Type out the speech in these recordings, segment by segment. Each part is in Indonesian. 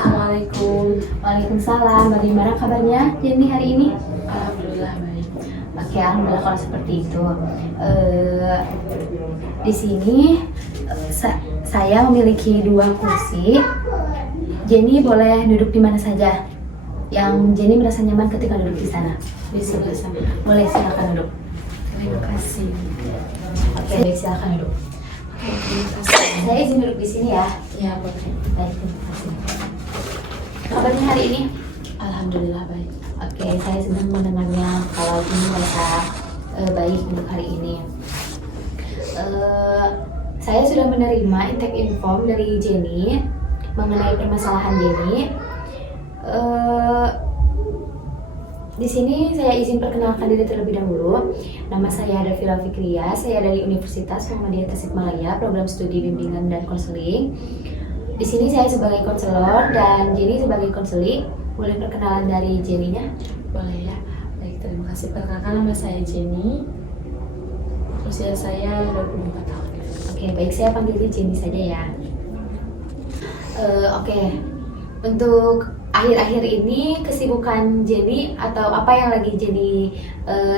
Assalamualaikum. Waalaikumsalam. Bagaimana kabarnya Jenny hari ini? Alhamdulillah baik. Oke, alhamdulillah kalau seperti itu. Di sini saya memiliki 2 kursi. Jenny boleh duduk di mana saja yang Jenny merasa nyaman ketika duduk di sana. Di sebelah sana. Boleh, silakan duduk. Terima kasih. Oke, baik, silakan duduk. Oke, terima kasih. Saya izin duduk di sini ya. Ya, boleh. Baik, terima kasih. Kabarnya hari ini? Alhamdulillah baik. Oke, saya senang mendengarnya kalau Jenny merasa baik untuk hari ini. Saya sudah menerima intake inform dari Jenny mengenai permasalahan Jenny. Di sini saya izin perkenalkan diri terlebih dahulu. Nama saya Davila Fikriya, saya dari Universitas Muhammadiyah Tasikmalaya, program studi bimbingan dan konseling. Di sini saya sebagai konselor dan Jenny sebagai konseling. Boleh perkenalan dari Jenny-nya? Boleh ya. Baik, terima kasih. Perkenalkan, nama saya Jenny. Usia saya 24 tahun. Oke, baik, saya panggilnya Jenny saja ya. Oke, untuk akhir-akhir ini kesibukan Jenny atau apa yang lagi Jenny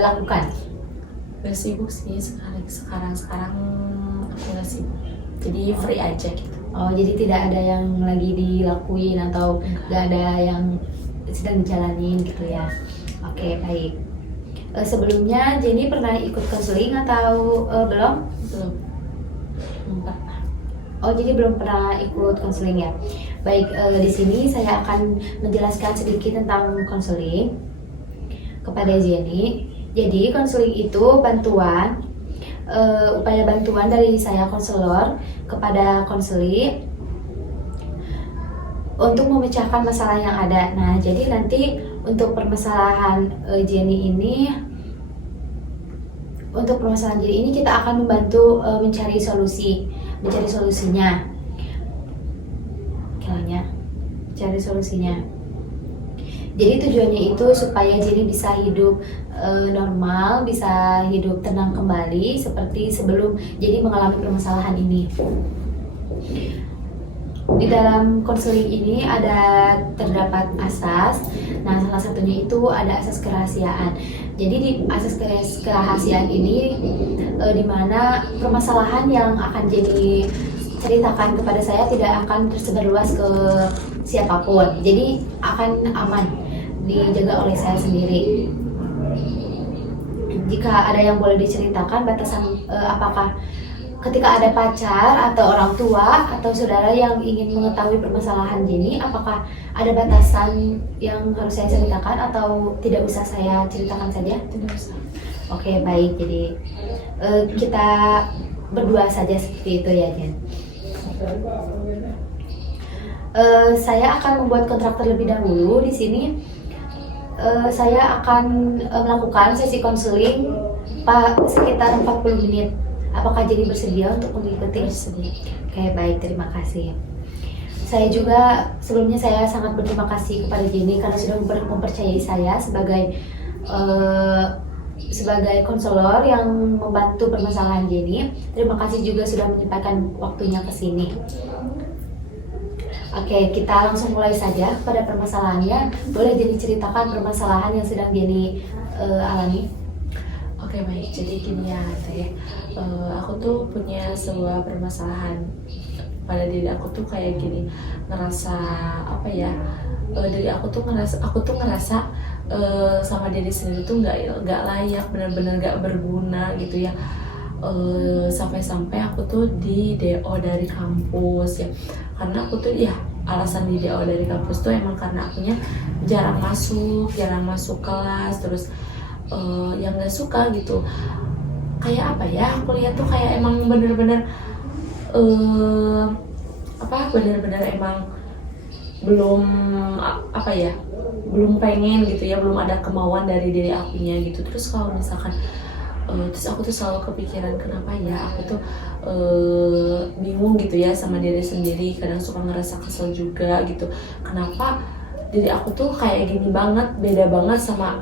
lakukan? Bersibuk sih sekarang aku nggak sibuk. Jadi free aja gitu. Oh, jadi tidak ada yang lagi dilakuin atau nggak ada yang sedang dijalanin gitu ya? Oke, baik. Sebelumnya Jenny pernah ikut konseling atau belum? Belum pernah. Oh, jadi belum pernah ikut konseling ya. Baik, di sini saya akan menjelaskan sedikit tentang konseling kepada Jenny. Jadi konseling itu bantuan, upaya bantuan dari saya konselor kepada konseli untuk memecahkan masalah yang ada. Nah, jadi nanti untuk permasalahan Jenny ini, kita akan membantu mencari solusinya. Cari solusinya. Jadi tujuannya itu supaya Jenny bisa hidup normal, bisa hidup tenang kembali seperti sebelum Jenny mengalami permasalahan ini. Di dalam konseling ini terdapat asas. Nah, salah satunya itu ada asas kerahasiaan. Jadi di asas kerahasiaan ini di mana permasalahan yang akan Jenny ceritakan kepada saya tidak akan tersebar luas ke siapapun. Jadi akan aman, dijaga oleh saya sendiri. Jika ada yang boleh diceritakan batasan apakah ketika ada pacar atau orang tua atau saudara yang ingin mengetahui permasalahan Jenny, apakah ada batasan yang harus saya ceritakan atau tidak usah saya ceritakan saja? Tidak usah. Oke, baik. Jadi kita berdua saja seperti itu ya, Jen. Saya akan membuat kontrak terlebih dahulu. Di sini saya akan melakukan sesi konseling sekitar 40 menit. Apakah Jenny bersedia untuk mengikuti? Bersedia. Oke, baik, terima kasih. Saya juga sebelumnya saya sangat berterima kasih kepada Jenny karena sudah mempercayai saya sebagai konselor yang membantu permasalahan Jenny. Terima kasih juga sudah menyempatkan waktunya ke sini. Oke, kita langsung mulai saja pada permasalahannya. Boleh Jenny ceritakan permasalahan yang sedang Jenny alami? Oke, baik. Jadi gini ya, Teh. Aku tuh punya sebuah permasalahan pada diri aku tuh kayak gini, ngerasa apa ya? Dari aku tuh ngerasa sama diri sendiri tuh nggak layak, benar-benar nggak berguna gitu ya. Sampai-sampai aku tuh di DO dari kampus ya, karena aku tuh ya alasan di DO dari kampus tuh emang karena akunya jarang masuk kelas, terus yang nggak suka gitu. Kayak apa ya, aku lihat tuh kayak emang bener-bener emang belum pengen gitu ya, belum ada kemauan dari diri akunya gitu. Terus kalau misalkan terus aku tuh selalu kepikiran kenapa ya aku tuh bingung gitu ya sama diri sendiri, kadang suka ngerasa kesel juga gitu, kenapa diri aku tuh kayak gini banget, beda banget sama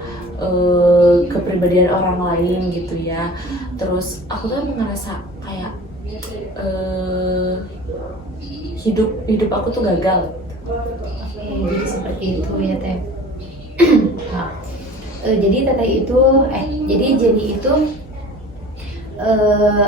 kepribadian orang lain gitu ya. Terus aku tuh ngerasa kayak hidup aku tuh gagal. Jadi seperti itu ya Teh. Nah, jadi Teteh itu jadi Jenny itu eh,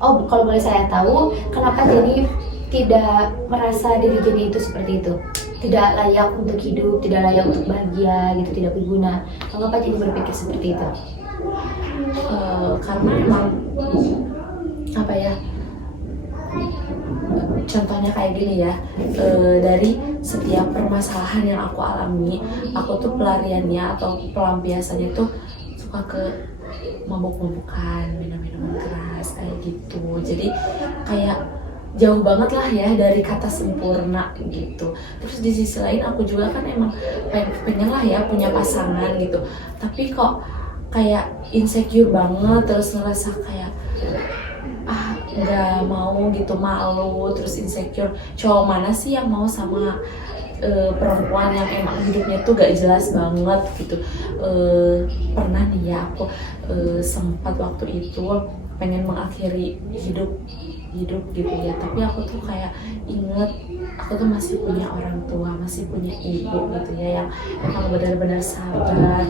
oh kalau boleh saya tahu kenapa Jenny tidak merasa diri Jenny itu seperti itu, tidak layak untuk hidup, tidak layak untuk bahagia gitu, tidak berguna. Mengapa Jenny berpikir seperti itu? Karena emang apa ya, contohnya kayak gini ya, dari setiap permasalahan yang aku alami, aku tuh pelariannya atau pelampiasannya tuh suka ke mabuk-mabukan, minum-minuman keras kayak gitu. Jadi kayak jauh banget lah ya dari kata sempurna gitu. Terus di sisi lain aku juga kan emang pengen lah ya punya pasangan gitu, tapi kok kayak insecure banget, terus ngerasa kayak nggak mau gitu, malu, terus insecure. Cowok mana sih yang mau sama perempuan yang emang hidupnya tuh gak jelas banget gitu. Pernah nih ya aku sempat waktu itu pengen mengakhiri hidup gitu ya, tapi aku tuh kayak inget aku tuh masih punya orang tua, masih punya ibu gitu ya, yang emang benar-benar sabar,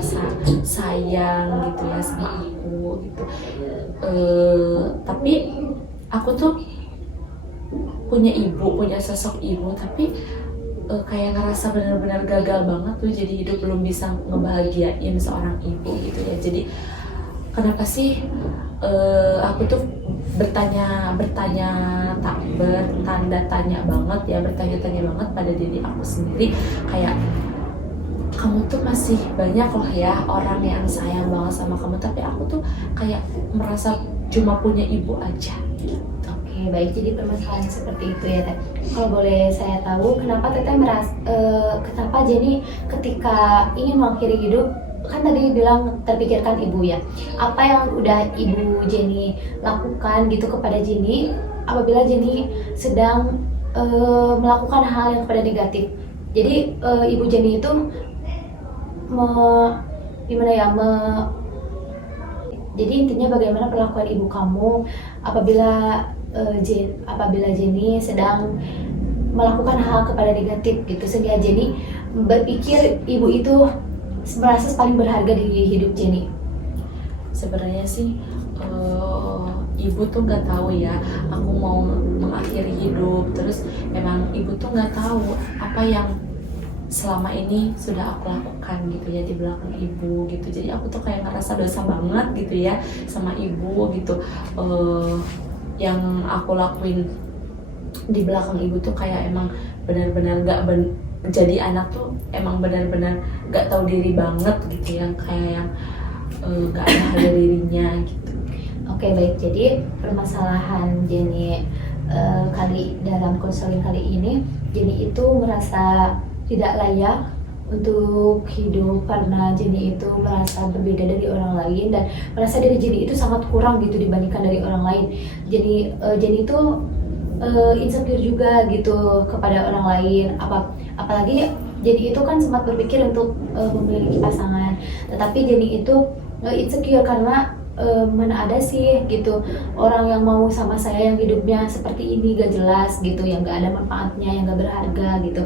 sayang gitu ya sama aku gitu. Tapi aku tuh punya ibu, punya sosok ibu, tapi kayak ngerasa benar-benar gagal banget tuh jadi hidup, belum bisa ngebahagiain seorang ibu gitu ya. Jadi kenapa sih aku tuh bertanya bertanya banget pada diri aku sendiri, kayak kamu tuh masih banyak loh ya orang yang sayang banget sama kamu, tapi aku tuh kayak merasa cuma punya ibu aja gitu. Oke, baik, jadi permasalahannya seperti itu ya Teh. Kalau boleh saya tahu, kenapa Teteh merasa, kenapa Jenny ketika ingin mengakhiri hidup, kan tadi bilang terpikirkan ibu ya, apa yang udah ibu Jenny lakukan gitu kepada Jenny apabila Jenny sedang melakukan hal yang kepada negatif. Jadi ibu Jenny itu jadi intinya bagaimana perlakuan ibu kamu apabila Jenny sedang melakukan hal kepada negatif gitu, sehingga Jenny berpikir ibu itu merasa paling berharga di hidup Jenny. Sebenarnya sih ibu tuh nggak tahu ya aku mau mengakhiri hidup, terus emang ibu tuh nggak tahu apa yang selama ini sudah aku lakukan gitu ya di belakang ibu gitu. Jadi aku tuh kayak ngerasa dosa banget gitu ya sama ibu gitu. Yang aku lakuin di belakang ibu tuh kayak emang benar-benar jadi anak tuh emang benar-benar gak tahu diri banget gitu ya, kayak yang gak ada harga dirinya gitu. Oke, baik, jadi permasalahan Jenny dalam konseling kali ini, Jenny itu merasa tidak layak untuk hidup karena Jenny itu merasa berbeda dari orang lain dan merasa diri Jenny itu sangat kurang gitu dibandingkan dari orang lain. Jadi Jenny itu insecure juga gitu kepada orang lain, apalagi Jenny itu kan sempat berpikir untuk memiliki pasangan, tetapi Jenny itu insecure karena mana ada sih gitu orang yang mau sama saya yang hidupnya seperti ini, gak jelas gitu, yang gak ada manfaatnya, yang gak berharga gitu.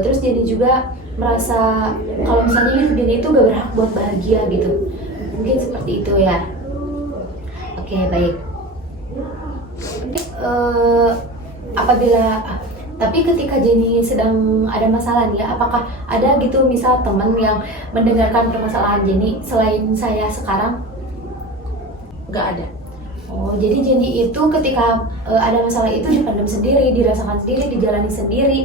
Terus Jenny juga merasa kalau misalnya Jenny itu gak berhak buat bahagia gitu, mungkin seperti itu ya. Oke, baik. Tapi ketika Jenny sedang ada masalah nih, apakah ada gitu misal teman yang mendengarkan permasalahan Jenny selain saya sekarang? Gak ada. Oh, jadi Jenny itu ketika ada masalah itu dipendam sendiri, dirasakan sendiri, dijalani sendiri,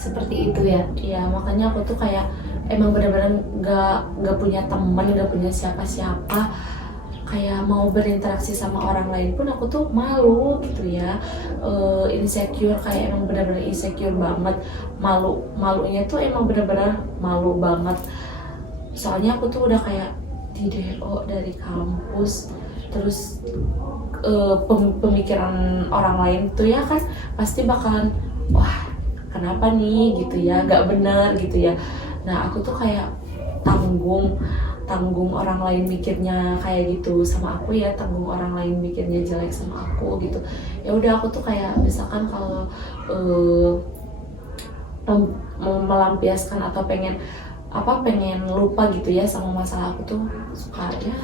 seperti itu ya? Iya, makanya aku tuh kayak emang benar-benar gak punya teman, gak punya siapa-siapa. Kayak mau berinteraksi sama orang lain pun aku tuh malu gitu ya, insecure, kayak emang benar-benar insecure banget, malunya tuh emang benar-benar malu banget. Soalnya aku tuh udah kayak di DO dari kampus, terus pemikiran orang lain tuh ya kan pasti bakalan wah kenapa nih gitu ya, gak bener gitu ya. Nah aku tuh kayak tanggung orang lain mikirnya kayak gitu sama aku ya, tanggung orang lain mikirnya jelek sama aku gitu. Ya udah aku tuh kayak misalkan kalau melampiaskan atau pengen lupa gitu ya sama masalah aku tuh suka ya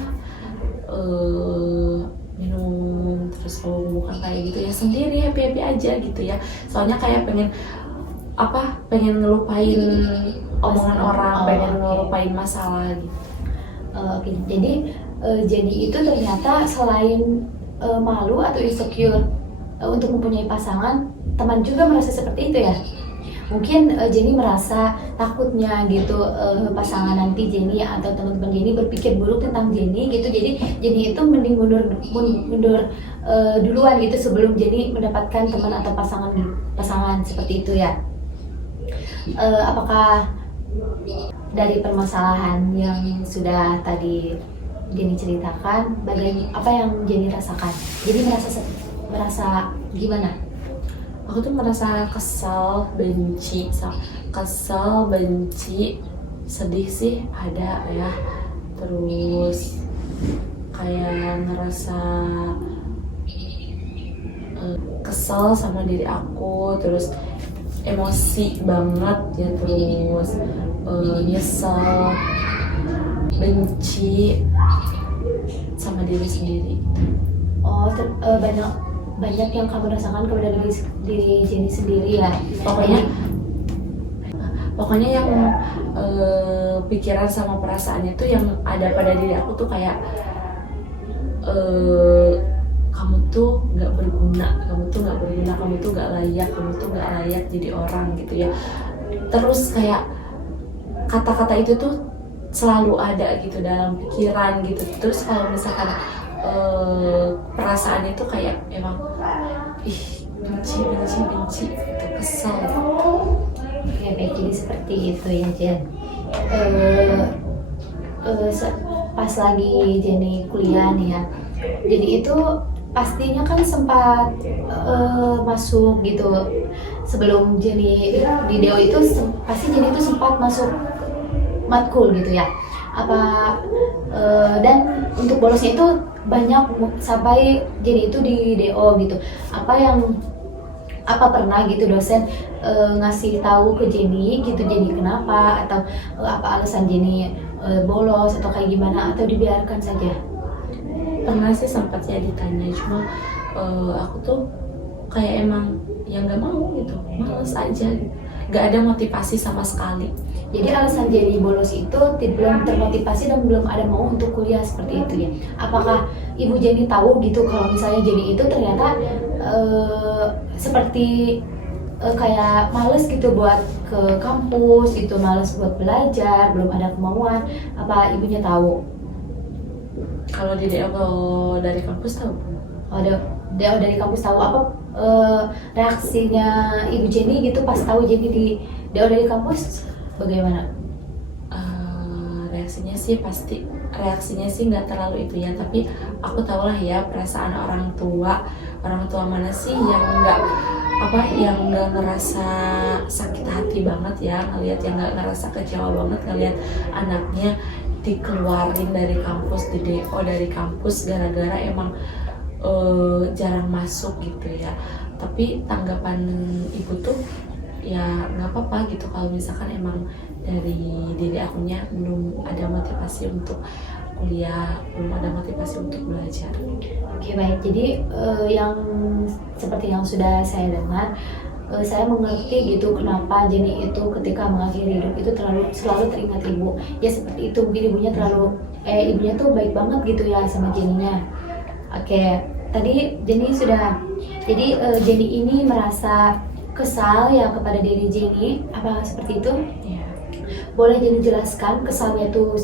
minum terus bukan kayak gitu ya sendiri happy aja gitu ya, soalnya kayak pengen ngelupain omongan orang, pengen ngelupain masalah gitu. Oke, jadi itu ternyata selain malu atau insecure untuk mempunyai pasangan, teman juga merasa seperti itu ya. Mungkin Jenny merasa takutnya gitu pasangan nanti Jenny atau teman-teman Jenny berpikir buruk tentang Jenny gitu. Jadi Jenny itu mending mundur duluan gitu sebelum Jenny mendapatkan teman atau pasangan seperti itu ya. Apakah dari permasalahan yang sudah tadi Jenny ceritakan, apa yang Jenny rasakan? Jadi merasa gimana? Aku tuh merasa kesel, benci, sedih sih ada ya. Terus kayak ngerasa kesel sama diri aku, terus emosi banget ya, terus nyesel, benci sama diri sendiri. Oh, banyak yang kamu rasakan kepada diri Jenny sendiri ya. Pokoknya yang pikiran sama perasaannya tuh yang ada pada diri aku tuh kayak kamu tuh nggak berguna, kamu tuh nggak layak jadi orang gitu ya. Terus kayak kata-kata itu tuh selalu ada gitu dalam pikiran gitu. Terus kalau misalkan perasaan itu kayak emang benci gitu, kesel. Oke, baik, jadi seperti itu ya Jen. Pas lagi Jenny kuliah nih ya, jadi itu pastinya kan sempat masuk gitu sebelum Jenny di Deo itu pasti Jenny itu sempat masuk matkul gitu ya. Dan untuk bolosnya itu banyak sampai Jenny itu di DO gitu. Apa pernah gitu dosen ngasih tahu ke Jenny gitu Jenny kenapa atau apa alasan Jenny bolos atau kayak gimana, atau dibiarkan saja? Pernah sih sempat ya ditanya, cuma aku tuh kayak emang ya nggak mau gitu, males aja gitu. Gak ada motivasi sama sekali. Jadi alasan Jenny bolos itu belum termotivasi dan belum ada mau untuk kuliah seperti itu ya. Apakah Ibu Jenny tahu gitu kalau misalnya Jenny itu ternyata seperti kayak males gitu buat ke kampus gitu, males buat belajar, belum ada kemauan? Apa ibunya tahu? Kalau di DO dari kampus tahu. DO dari kampus tahu. Apa reaksinya Ibu Jenny gitu pas tahu Jenny di DO dari kampus bagaimana? Reaksinya sih nggak terlalu itu ya, tapi aku tahu lah ya perasaan orang tua mana sih yang nggak ngerasa sakit hati banget ya yang nggak ngerasa kecewa banget ngelihat anaknya dikeluarin dari kampus, di DO dari kampus gara-gara emang jarang masuk gitu ya. Tapi tanggapan ibu tuh ya nggak apa-apa gitu kalau misalkan emang dari diri akunya belum ada motivasi untuk kuliah, belum ada motivasi untuk belajar. Oke, baik, jadi yang seperti yang sudah saya dengar, saya mengerti gitu kenapa Jenny itu ketika mengakhiri hidup itu selalu teringat ibu ya, seperti itu. Mungkin ibunya tuh baik banget gitu ya sama Jenny-nya. Oke, tadi Jenny sudah, jadi Jenny ini merasa kesal ya kepada diri Jenny, apa seperti itu? Ya. Boleh Jenny jelaskan kesalnya tuh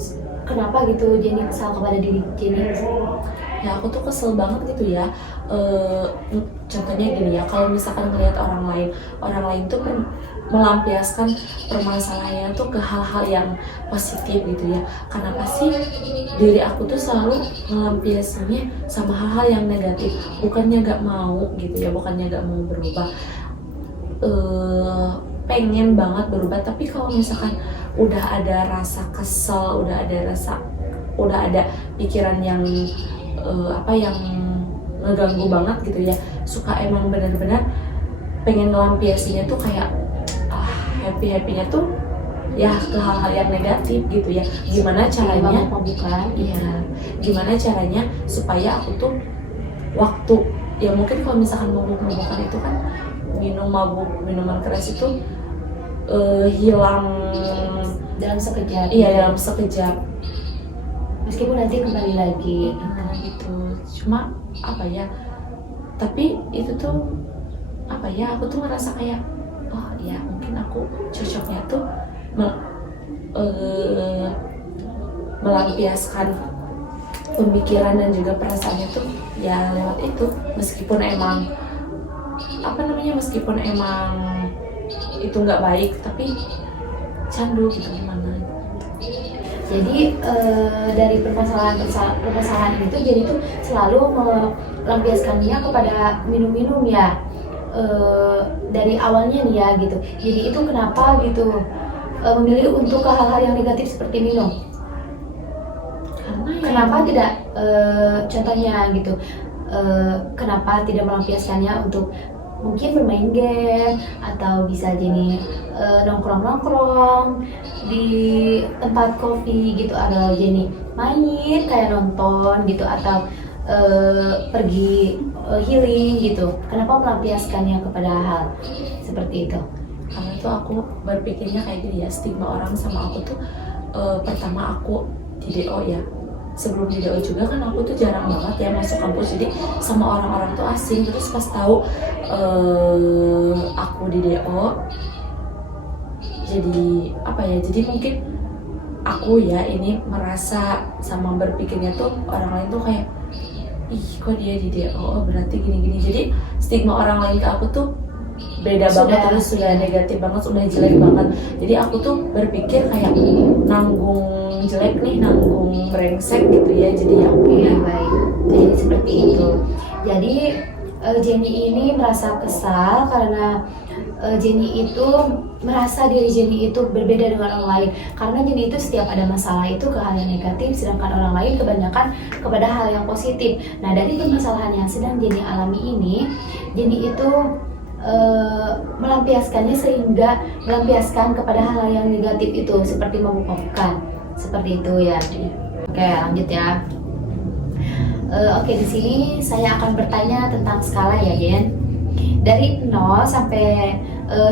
kenapa gitu Jenny kesal kepada diri Jenny? Ya aku tuh kesel banget gitu ya. Contohnya gini ya, kalau misalkan ngelihat orang lain tuh melampiaskan permasalahannya tuh ke hal-hal yang positif gitu ya. Kenapa sih diri aku tuh selalu melampiasinya sama hal-hal yang negatif? Bukannya gak mau gitu ya, bukannya gak mau berubah. Pengen banget berubah, tapi kalau misalkan udah ada rasa kesel, udah ada pikiran yang yang ngeganggu banget gitu ya, suka emang benar-benar pengen ngelampiasinya tuh kayak happy-happynya tuh ya ke hal-hal yang negatif gitu ya. Gimana caranya? Bukan. Iya, gimana caranya supaya aku tuh waktu ya mungkin kalau misalkan mabuk-mabukan itu kan minuman keras itu hilang Dalam sekejap. iya dalam sekejap Meskipun nanti kembali lagi. gitu. Cuma apa ya? Tapi itu tuh apa ya? Aku tuh ngerasa kayak oh ya mungkin aku cocoknya tuh melampiaskan pemikiran dan juga perasaannya tuh ya lewat itu, meskipun emang meskipun emang itu nggak baik tapi candu gitu gimana. Jadi dari permasalahan itu jadi tuh selalu melampiaskannya kepada minum-minum ya. Dari awalnya nih ya gitu. Jadi itu kenapa gitu memilih untuk ke hal-hal yang negatif seperti minum? Karena ya, Kenapa tidak contohnya gitu? Kenapa tidak melampiaskannya untuk mungkin bermain game atau bisa jadi nongkrong-nongkrong di tempat kopi gitu, atau jadi main kayak nonton gitu, atau pergi healing gitu. Kenapa melampiaskannya kepada hal seperti itu? karena tuh aku berpikirnya kayak gini ya, stigma orang sama aku tuh pertama aku di DO ya, sebelum di DO juga kan aku tuh jarang banget ya masuk kampus, jadi sama orang-orang tuh asing. Terus pas tahu aku di DO, jadi apa ya, jadi mungkin aku ya ini merasa sama berpikirnya tuh orang lain tuh kayak ih kok dia di DO berarti gini-gini, jadi stigma orang lain ke aku tuh beda banget, terus sudah negatif banget, sudah jelek banget. Jadi aku tuh berpikir kayak nanggung jelek nih, nanggung brengsek gitu ya, jadi ya Iya, baik. Jadi seperti itu. Jadi Jenny ini merasa kesal karena Jenny itu merasa diri Jenny itu berbeda dengan orang lain. Karena Jenny itu setiap ada masalah itu ke hal yang negatif, sedangkan orang lain kebanyakan kepada hal yang positif. Nah, dari permasalahan yang sedang Jenny alami ini, Jenny itu melampiaskannya sehingga melampiaskan kepada hal yang negatif itu, seperti mabuk-mabukan, seperti itu ya. Oke, lanjut ya. Oke, di sini saya akan bertanya tentang skala ya, Jen. Dari 0 sampai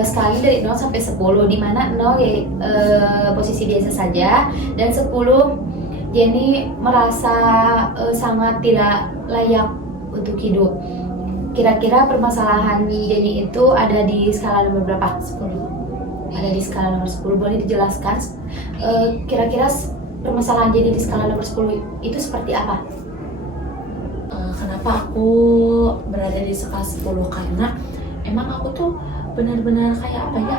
skalanya dari 0 sampai 10, di mana 0 ya, posisi biasa saja, dan 10 Jenny merasa sangat tidak layak untuk hidup. Kira-kira permasalahan Jenny itu ada di skala nomor berapa? 10. Ada di skala nomor 10. Boleh dijelaskan kira-kira permasalahan Jenny di skala nomor 10 itu seperti apa? Kenapa aku berada di skala 10? Karena emang aku tuh benar-benar kayak apa ya,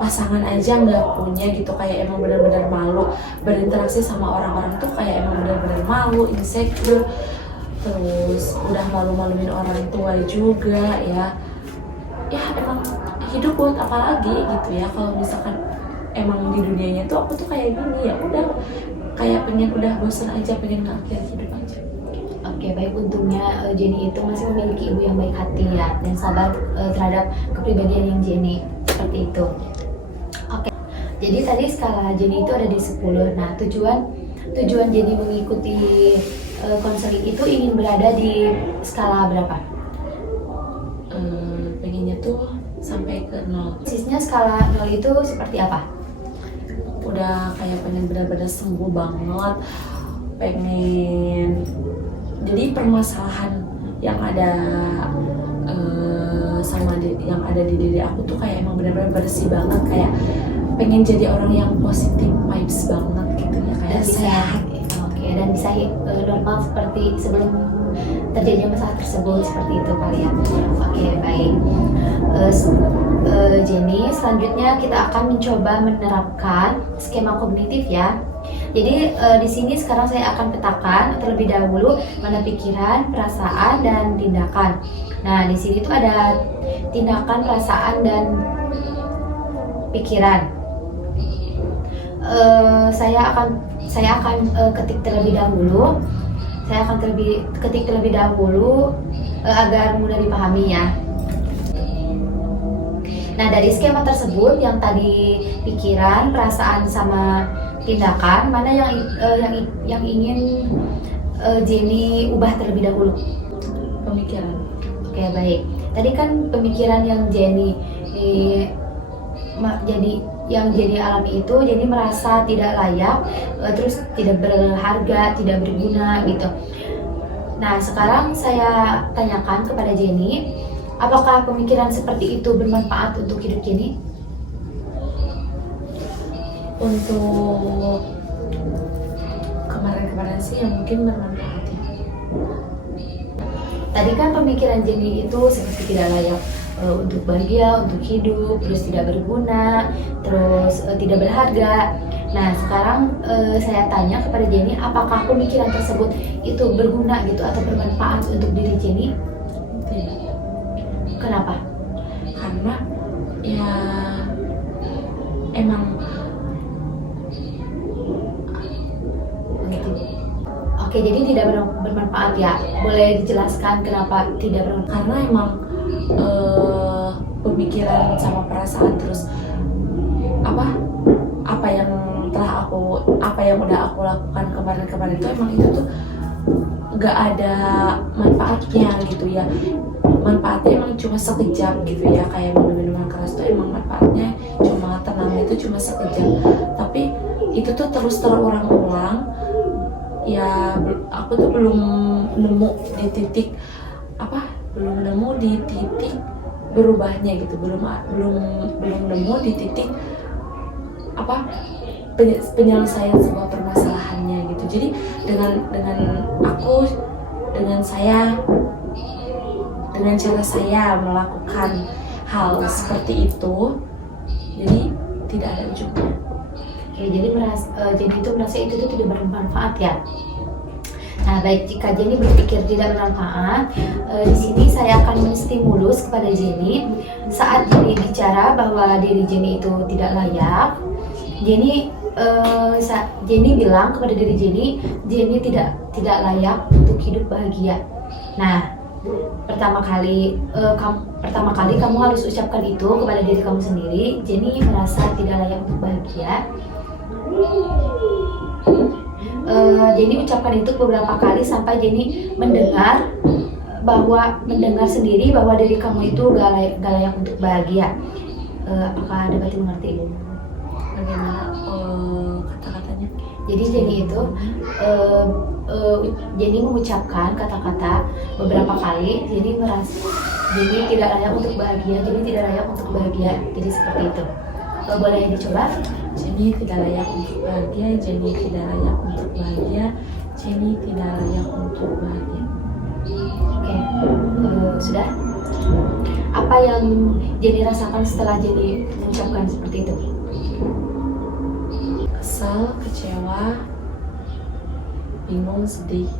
pasangan aja nggak punya gitu, kayak emang benar-benar malu berinteraksi sama orang-orang tuh, kayak emang benar-benar malu, insecure, terus udah malu-maluin orang tua juga ya emang hidup buat apa lagi gitu ya, kalau misalkan emang di dunianya tuh aku tuh kayak gini, ya udah kayak pengen udah bosan aja, pengen ngakhir hidup aja. Oke, baik, untungnya Jenny itu masih memiliki ibu yang baik hati ya, dan sabar terhadap kepribadian yang Jenny, seperti itu. Oke, jadi tadi skala Jenny itu ada di 10. Nah, tujuan Jenny mengikuti konseling itu ingin berada di skala berapa? Pengennya tuh sampai ke 0. Persisnya skala 0 itu seperti apa? Udah kayak pengen benar-benar sembuh banget, pengen jadi permasalahan yang ada yang ada di diri aku tuh kayak emang benar-benar bersih banget, kayak pengen jadi orang yang positif vibes banget gitu ya, kayak sehat. Oke, dan bisa normal seperti sebelum terjadinya masalah tersebut, seperti itu kali ya. Oke, baik. Jenny, selanjutnya kita akan mencoba menerapkan skema kognitif ya. Jadi di sini sekarang saya akan petakan terlebih dahulu mana pikiran, perasaan, dan tindakan. Nah, di sini tuh ada tindakan, perasaan, dan pikiran. Saya akan ketik terlebih dahulu. Saya akan ketik terlebih dahulu agar mudah dipahami ya. Nah, dari skema tersebut yang tadi pikiran, perasaan sama tindakan, mana yang ingin Jenny ubah terlebih dahulu? Pemikiran. Oke, baik. Tadi kan pemikiran yang Jenny Jenny alami itu, Jenny merasa tidak layak, terus tidak berharga, tidak berguna gitu. Nah, sekarang saya tanyakan kepada Jenny, apakah pemikiran seperti itu bermanfaat untuk hidup Jenny? Untuk kemarin-kemarin sih yang mungkin bermanfaat ya. Tadi kan pemikiran Jenny itu seperti tidak layak untuk bahagia, untuk hidup, terus tidak berguna, terus tidak berharga. Nah, sekarang saya tanya kepada Jenny, apakah pemikiran tersebut itu berguna gitu atau bermanfaat untuk diri Jenny? Tidak. Kenapa? Karena ya emang Gitu. Oke, jadi tidak bermanfaat ya. Boleh dijelaskan kenapa tidak bermanfaat? karena emang pemikiran sama perasaan, terus apa yang udah aku lakukan kemarin itu emang itu tuh gak ada manfaatnya gitu ya. Manfaatnya emang cuma sekejap gitu ya, kayak minum-minuman keras tuh emang manfaatnya cuma tenangnya itu cuma sekejap, tapi itu tuh terus terulang-ulang ya. Aku tuh belum nemu di titik berubahnya gitu, belum nemu di titik penyelesaian sebuah permasalahannya gitu. Jadi dengan cara saya melakukan hal seperti itu, jadi tidak ada ujungnya. Oke, jadi itu merasa itu tuh tidak bermanfaat ya. Nah, baik, jika Jenny berpikir tidak bermanfaat, di sini saya akan menstimulus kepada Jenny. Saat Jenny bicara bahwa diri Jenny itu tidak layak, Jenny bilang kepada diri Jenny tidak layak untuk hidup bahagia. Nah, pertama kali kamu harus ucapkan itu kepada diri kamu sendiri. Jenny merasa tidak layak untuk bahagia. Jenny ucapkan itu beberapa kali sampai Jenny mendengar sendiri bahwa diri kamu itu gak layak untuk bahagia. Apakah Anda berarti mengerti Ibu? Bagaimana kata-katanya? Jadi Jenny mengucapkan kata-kata beberapa kali. Jenny merasa Jenny tidak layak untuk bahagia. Jenny tidak layak untuk bahagia. Jadi seperti itu. Boleh dicoba? Jenny tidak layak untuk bahagia. Jenny tidak layak untuk bahagia. Jenny tidak layak untuk bahagia. Oke, sudah. Apa yang Jenny rasakan setelah Jenny mengucapkan seperti itu? Kesal, kecewa, bingung, sedih.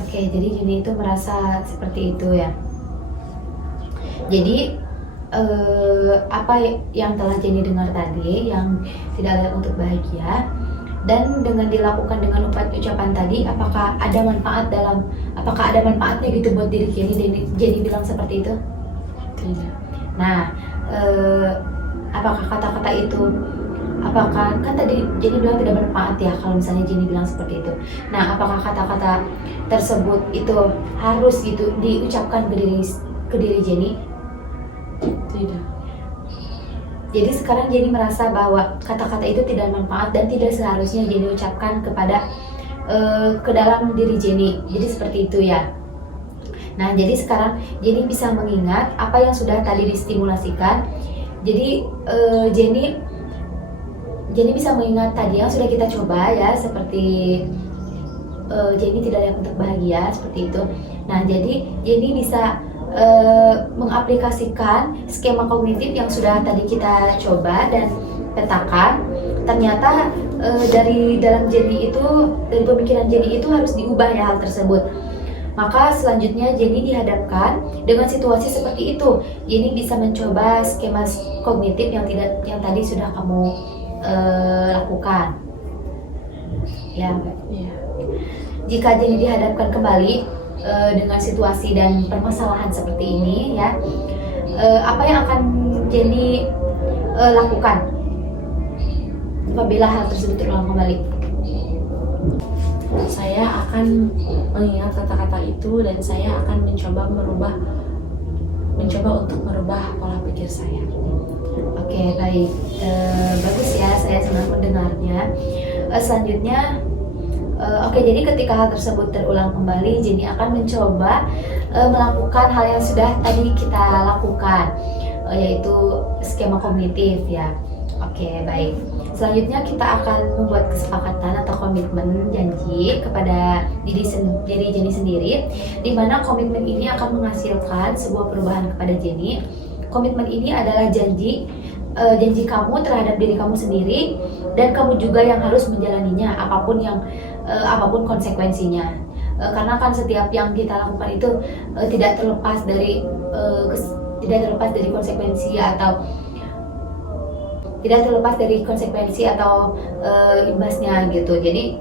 Oke, jadi Jenny itu merasa seperti itu ya. Jadi apa yang telah Jenny dengar tadi, yang tidak layak untuk bahagia, dan dengan dilakukan dengan ucapan tadi, apakah ada manfaatnya gitu buat diri Jenny? Jenny bilang seperti itu? Tidak. Nah, apakah kata-kata itu, kan tadi Jenny bilang tidak bermanfaat ya kalau misalnya Jenny bilang seperti itu. Nah, apakah kata-kata tersebut itu harus gitu diucapkan ke diri Jenny? Tidak. Jadi sekarang Jenny merasa bahwa kata-kata itu tidak manfaat dan tidak seharusnya Jenny ucapkan ke dalam diri Jenny. Jadi seperti itu ya. Nah, jadi sekarang Jenny bisa mengingat apa yang sudah tadi distimulasikan. Jadi Jenny bisa mengingat tadi yang sudah kita coba ya, seperti Jenny tidak layak untuk bahagia, seperti itu. Nah, jadi Jenny bisa mengaplikasikan skema kognitif yang sudah tadi kita coba dan petakan. Ternyata dari pemikiran Jenny itu harus diubah ya hal tersebut. Maka selanjutnya Jenny dihadapkan dengan situasi seperti itu. Jenny bisa mencoba skema kognitif yang tadi sudah kamu lakukan. Ya. Jika Jenny dihadapkan kembali dengan situasi dan permasalahan seperti ini ya, apa yang akan Jenny lakukan apabila hal tersebut terulang kembali? Saya akan mengingat kata-kata itu dan saya akan mencoba untuk merubah pola pikir saya. Oke, baik. Bagus ya, saya senang mendengarnya. Selanjutnya, oke, jadi ketika hal tersebut terulang kembali, Jenny akan mencoba melakukan hal yang sudah tadi kita lakukan, yaitu skema kognitif ya. Oke, baik. Selanjutnya kita akan membuat kesepakatan atau komitmen janji kepada diri Jenny sendiri, di mana komitmen ini akan menghasilkan sebuah perubahan kepada Jenny. Komitmen ini adalah janji kamu terhadap diri kamu sendiri, dan kamu juga yang harus menjalaninya, apapun konsekuensinya. Karena kan setiap yang kita lakukan itu tidak terlepas dari konsekuensi atau imbasnya gitu. Jadi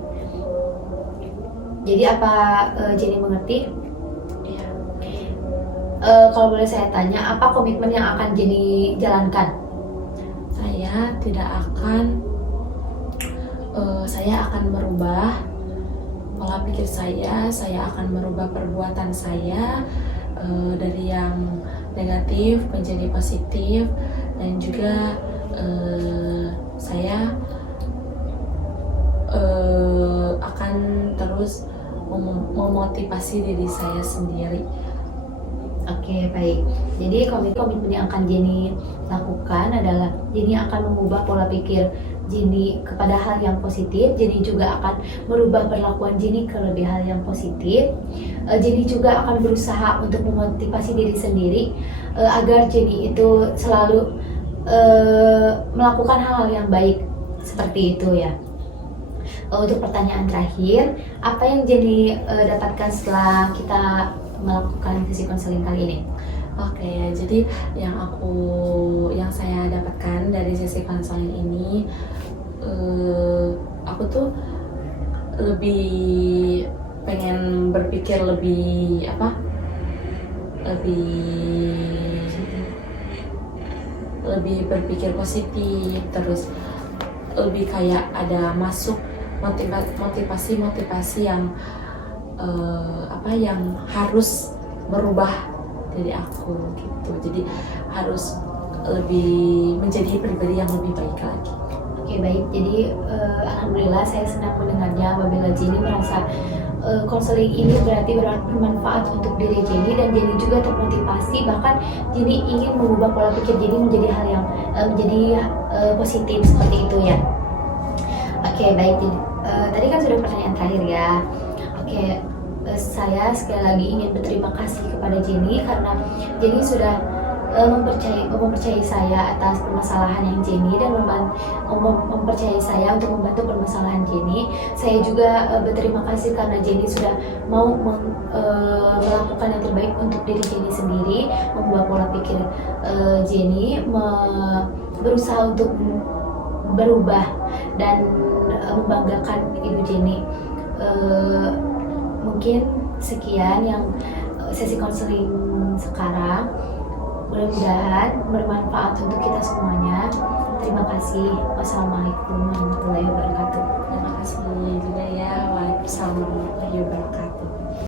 apa Jenny mengerti? Iya. Kalau boleh saya tanya, apa komitmen yang akan Jenny jalankan? Saya akan merubah pola pikir saya akan merubah perbuatan saya dari yang negatif menjadi positif, dan juga saya akan terus memotivasi diri saya sendiri. Oke, baik. Jadi komitmen yang akan Jenny lakukan adalah Jenny akan mengubah pola pikir Jenny kepada hal yang positif. Jenny juga akan merubah perlakuan Jenny ke lebih hal yang positif. Jenny juga akan berusaha untuk memotivasi diri sendiri agar Jenny itu selalu melakukan hal-hal yang baik seperti itu ya. Untuk pertanyaan terakhir, apa yang Jenny dapatkan setelah kita melakukan sesi konseling kali ini? Oke, jadi yang saya dapatkan dari sesi konseling ini, aku tuh lebih pengen berpikir lebih berpikir positif, terus lebih kayak ada masuk motivasi yang yang harus merubah diri aku gitu. Jadi harus lebih menjadi pribadi yang lebih baik lagi. Oke, baik. Jadi alhamdulillah saya senang mendengarnya apabila Jenny merasa konseling ini berarti bermanfaat untuk diri Jenny, dan Jenny juga termotivasi, bahkan Jenny ingin mengubah pola pikir Jenny menjadi hal yang positif seperti itu ya. Oke, baik. Jadi, tadi kan sudah pertanyaan terakhir ya. Oke, saya sekali lagi ingin berterima kasih kepada Jenny karena Jenny sudah mempercayai saya atas permasalahan yang Jenny, dan mempercayai saya untuk membantu permasalahan Jenny. Saya juga berterima kasih karena Jenny sudah mau melakukan yang terbaik untuk diri Jenny sendiri, membuat pola pikir Jenny, berusaha untuk berubah dan membanggakan ibu Jenny. Mungkin sekian yang sesi konseling sekarang. Mudah-mudahan bermanfaat untuk kita semuanya. Terima kasih. Wassalamualaikum warahmatullahi wabarakatuh. Terima kasih juga ya. Waalaikumsalam warahmatullahi wabarakatuh.